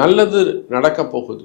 நல்லது நடக்க போகுது.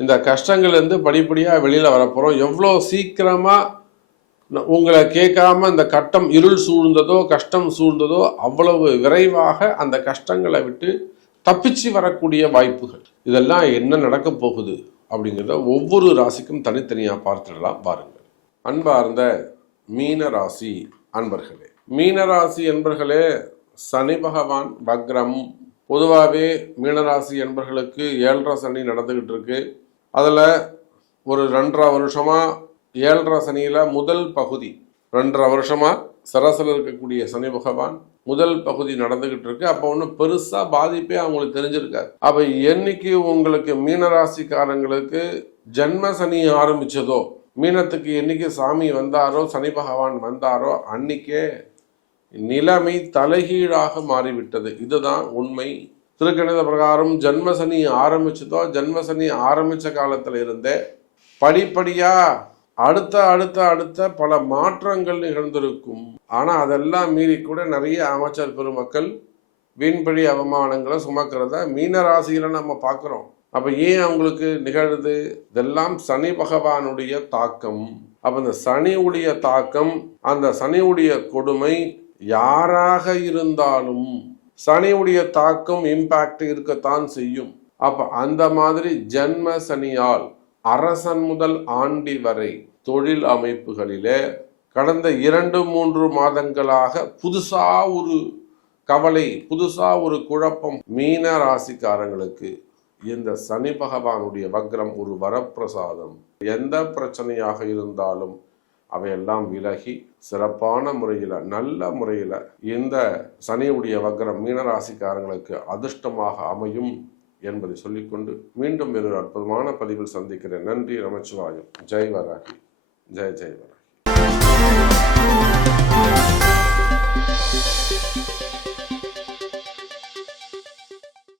இந்த கஷ்டங்கள்லேருந்து படிப்படியாக வெளியில் வரப்போகிறோம் எவ்வளோ சீக்கிரமாக உங்களை கேட்காம இந்த கட்டம் இருள் சூழ்ந்ததோ கஷ்டம் சூழ்ந்ததோ அவ்வளவு விரைவாக அந்த கஷ்டங்களை விட்டு தப்பிச்சு வரக்கூடிய வாய்ப்புகள். இதெல்லாம் என்ன நடக்க போகுது அப்படிங்கிறத ஒவ்வொரு ராசிக்கும் தனித்தனியாக பார்த்துடலாம். பாருங்கள் அன்பார்ந்த மீன ராசி அன்பர்களே. மீன ராசி என்பர்களே சனி பகவான் பக்ரம் பொதுவாகவே மீனராசி என்பர்களுக்கு ஏழரை சனி நடந்துக்கிட்டு இருக்கு. அதில் ஒரு ரெண்டரை வருஷமாக ஏழரை சனியில் முதல் பகுதி ரெண்டரை வருஷமாக சரசில் இருக்கக்கூடிய சனி பகவான் முதல் பகுதி நடந்துக்கிட்டு இருக்கு. அப்போ ஒன்றும் பெருசாக பாதிப்பே அவங்களுக்கு தெரிஞ்சிருக்காது. அப்போ என்னைக்கு உங்களுக்கு மீனராசிக்காரங்களுக்கு ஜென்ம சனி ஆரம்பித்ததோ மீனத்துக்கு என்னைக்கு சாமி வந்தாரோ சனி பகவான் வந்தாரோ அன்னைக்கே நிலைமை தலைகீழாக மாறிவிட்டது. இதுதான் உண்மை. திருக்கணித பிரகாரம் ஜென்மசனி ஆரம்பிச்சதோ ஜென்மசனி ஆரம்பித்த காலத்தில் இருந்தே படிப்படியாக அடுத்த அடுத்த அடுத்த பல மாற்றங்கள் நிகழ்ந்திருக்கும். ஆனால் அதெல்லாம் மீறி கூட நிறைய அமைச்சர் பெருமக்கள் வீண்பழி அவமானங்களை சுமக்கிறத மீன ராசியில நம்ம பார்க்குறோம். அப்போ ஏன் அவங்களுக்கு நிகழுது? இதெல்லாம் சனி பகவானுடைய தாக்கம். அப்போ இந்த சனியுடைய தாக்கம் அந்த சனியுடைய கொடுமை யாராக இருந்தாலும் சனியுடைய தாக்கம் இம்பாக்ட் இருக்கத்தான் செய்யும். அப்ப அந்த மாதிரி ஜென்ம சனியால் அரசன் முதல் ஆண்டி வரை தொழில் அமைப்புகளிலே கடந்த இரண்டு மூன்று மாதங்களாக புதுசா ஒரு கவலை புதுசா ஒரு குழப்பம் மீன ராசிக்காரங்களுக்கு இந்த சனி பகவானுடைய வக்ரம் ஒரு வரப்பிரசாதம். எந்த பிரச்சனையாக இருந்தாலும் அவையெல்லாம் விலகி சிறப்பான முறையில் நல்ல முறையில் இந்த சனியுடைய வக்ரம் மீனராசிக்காரங்களுக்கு அதிர்ஷ்டமாக அமையும் என்பதை சொல்லிக்கொண்டு மீண்டும் வேறொரு அற்புதமான பதிவில் சந்திக்கிறேன். நன்றி நமச்சிவாயம் ஜெய் வராகி ஜெய் ஜெய் வராகி